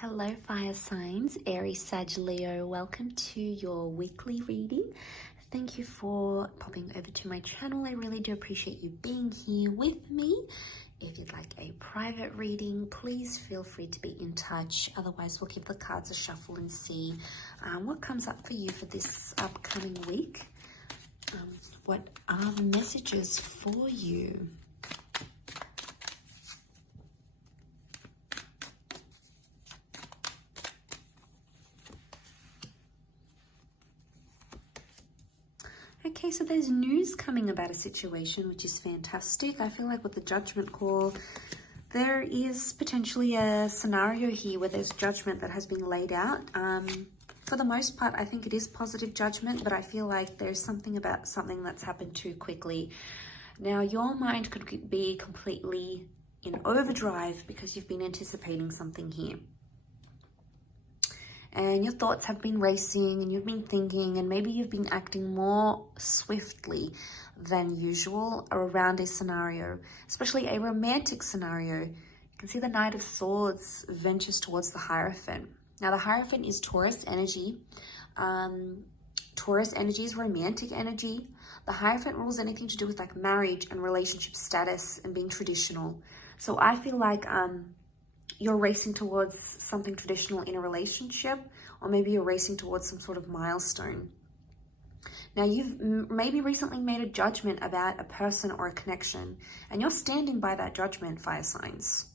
Hello fire signs, Aries, Sag, Leo. Welcome to your weekly reading. Thank you for popping over to my channel. I really do appreciate you being here with me. If you'd like a private reading, please feel free to be in touch. Otherwise, we'll give the cards a shuffle and see what comes up for you for this upcoming week. What are the messages for you? Okay, so there's news coming about a situation, which is fantastic. I feel like with the judgment call, there is potentially a scenario here where there's judgment that has been laid out. For the most part, I think it is positive judgment, but I feel like there's something about something that's happened too quickly. Now, your mind could be completely in overdrive because you've been anticipating something here. And your thoughts have been racing and you've been thinking, and maybe you've been acting more swiftly than usual around a scenario, especially a romantic scenario. You can see the Knight of Swords ventures towards the Hierophant. Now, the Hierophant is Taurus energy. Taurus energy is romantic energy. The Hierophant rules anything to do with like marriage and relationship status and being traditional. So I feel like you're racing towards something traditional in a relationship, or maybe you're racing towards some sort of milestone. Now, you've maybe recently made a judgment about a person or a connection, and you're standing by that judgment, fire signs.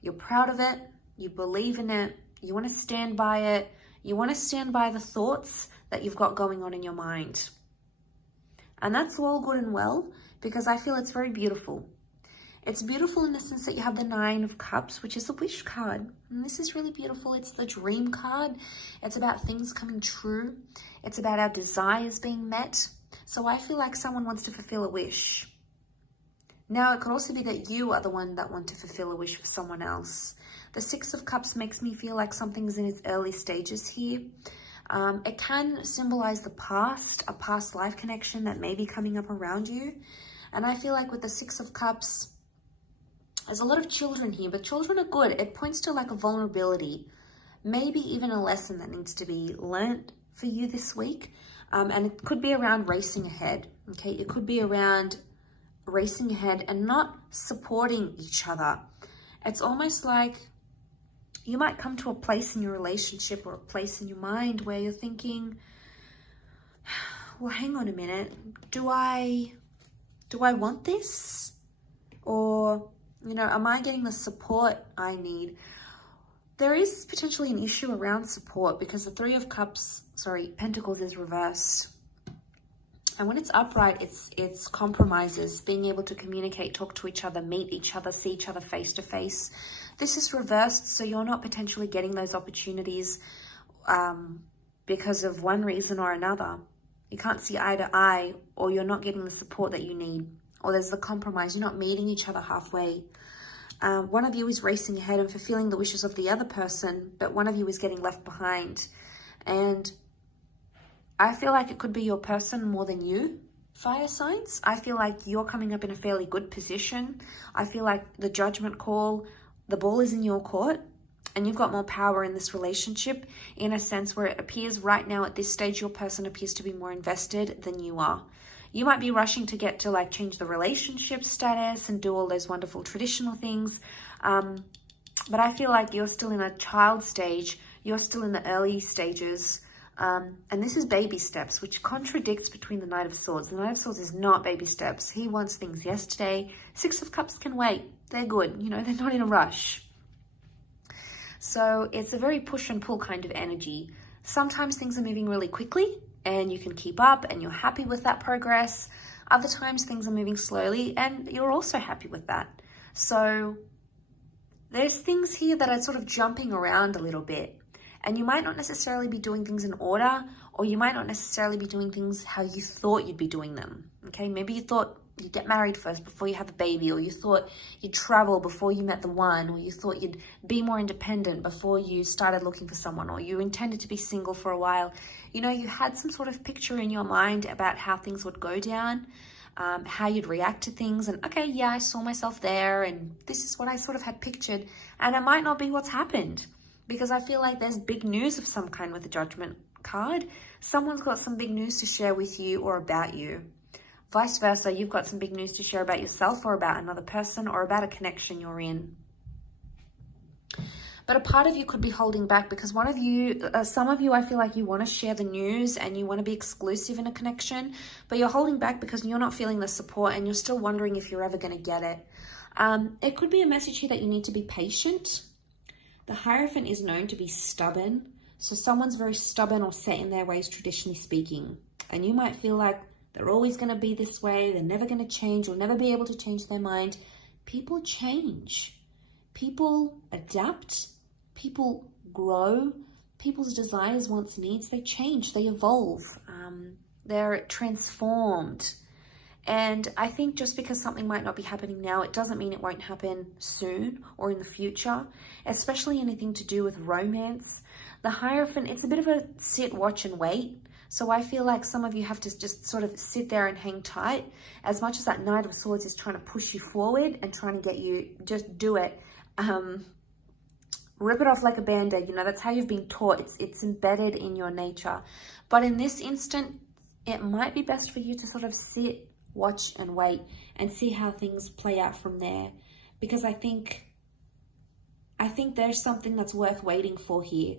You're proud of it, you believe in it, you want to stand by it, you want to stand by the thoughts that you've got going on in your mind. And that's all good and well, because I feel it's very beautiful. It's beautiful in the sense that you have the Nine of Cups, which is the wish card. And this is really beautiful. It's the dream card. It's about things coming true. It's about our desires being met. So I feel like someone wants to fulfill a wish. Now, it could also be that you are the one that want to fulfill a wish for someone else. The Six of Cups makes me feel like something's in its early stages here. It can symbolize the past, a past life connection that may be coming up around you. And I feel like with the Six of Cups, there's a lot of children here, but children are good. It points to like a vulnerability, maybe even a lesson that needs to be learnt for you this week. And it could be around racing ahead, okay? It could be around racing ahead and not supporting each other. It's almost like you might come to a place in your relationship or a place in your mind where you're thinking, well, hang on a minute. Do I want this? Or, you know, am I getting the support I need? There is potentially an issue around support because the Three of Pentacles is reversed. And when it's upright, it's compromises, being able to communicate, talk to each other, meet each other, see each other face to face. This is reversed, so you're not potentially getting those opportunities because of one reason or another. You can't see eye to eye, or you're not getting the support that you need. Or there's the compromise, you're not meeting each other halfway. One of you is racing ahead and fulfilling the wishes of the other person, but one of you is getting left behind. And I feel like it could be your person more than you, fire signs. I feel like you're coming up in a fairly good position. I feel like the judgment call, the ball is in your court, and you've got more power in this relationship in a sense where it appears right now at this stage, your person appears to be more invested than you are. You might be rushing to get to like change the relationship status and do all those wonderful traditional things. But I feel like you're still in a child stage. You're still in the early stages. And this is baby steps, which contradicts between the Knight of Swords. The Knight of Swords is not baby steps. He wants things yesterday. Six of Cups can wait. They're good. You know, they're not in a rush. So it's a very push and pull kind of energy. Sometimes things are moving really quickly and you can keep up and you're happy with that progress. Other times things are moving slowly and you're also happy with that. So there's things here that are sort of jumping around a little bit, and you might not necessarily be doing things in order, or you might not necessarily be doing things how you thought you'd be doing them. Okay, maybe you thought you'd get married first before you have a baby, or you thought you'd travel before you met the one, or you thought you'd be more independent before you started looking for someone, or you intended to be single for a while. You know, you had some sort of picture in your mind about how things would go down, how you'd react to things, and okay, yeah, I saw myself there, and this is what I sort of had pictured, and it might not be what's happened, because I feel like there's big news of some kind with the Judgment card. Someone's got some big news to share with you or about you. Vice versa, you've got some big news to share about yourself or about another person or about a connection you're in. But a part of you could be holding back because one of you, some of you, I feel like you want to share the news and you want to be exclusive in a connection, but you're holding back because you're not feeling the support and you're still wondering if you're ever going to get it. It could be a message here that you need to be patient. The Hierophant is known to be stubborn. So someone's very stubborn or set in their ways, traditionally speaking. And you might feel like they're always going to be this way. They're never going to change. You'll never be able to change their mind. People change. People adapt. People grow. People's desires, wants, needs, they change. They evolve. They're transformed. And I think just because something might not be happening now, it doesn't mean it won't happen soon or in the future, especially anything to do with romance. The Hierophant, it's a bit of a sit, watch and wait. So I feel like some of you have to just sort of sit there and hang tight. As much as that Knight of Swords is trying to push you forward and trying to get you, just do it. Rip it off like a Band-Aid. You know, that's how you've been taught. It's embedded in your nature. But in this instant, it might be best for you to sort of sit, watch and wait and see how things play out from there. Because I think there's something that's worth waiting for here.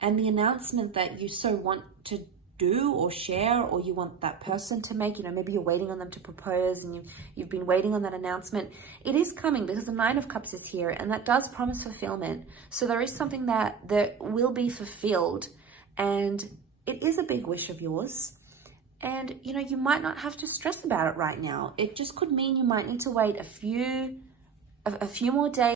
And the announcement that you so want to do or share, or you want that person to make, you know, maybe you're waiting on them to propose and you've been waiting on that announcement. It is coming because the Nine of Cups is here and that does promise fulfillment. So there is something that will be fulfilled and it is a big wish of yours. And, you know, you might not have to stress about it right now. It just could mean you might need to wait a few more days.